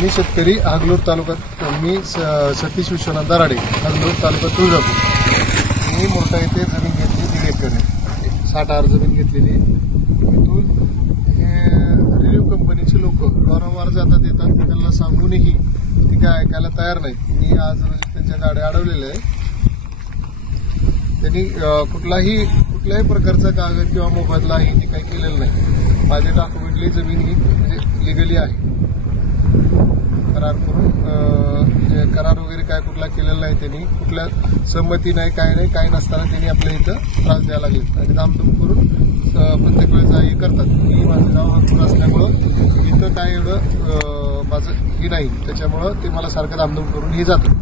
मी शेतकरी हागलोर तालुक्यात मी सतीश विश्वनाथ दराडे हागलोर तालुक्यात तुळजापूर मी मोठा येथे जमीन घेतली 1.5 एकर 60 जमीन घेतलेली तिथून हे रिलीफ कंपनीचे लोक वारंवार जातात येतात त्यांना सांगूनही ती काय ऐकायला तयार नाहीत। मी आज रोजी त्यांच्या गाड्या अडवलेल्या आहे। त्यांनी कुठल्याही प्रकारचा कागद किंवा मोबदलाही ती काही केलेला नाही। माझी डॉक्युमेंटली जमीन ही म्हणजे लिगली आहे। करार करून करार वगैरे काय कुठला केलेला नाही। त्यांनी कुठल्या संमती नाही काय नसताना त्यांनी आपल्या इथं त्रास द्यायला लागले आणि दामदूम करून प्रत्येक वेळेस हे करतात। मी माझं नाव हक्कूर असल्यामुळं इथं काय एवढं माझं हे नाही, त्याच्यामुळं ते मला सारखं दामदूम करून हे जातात।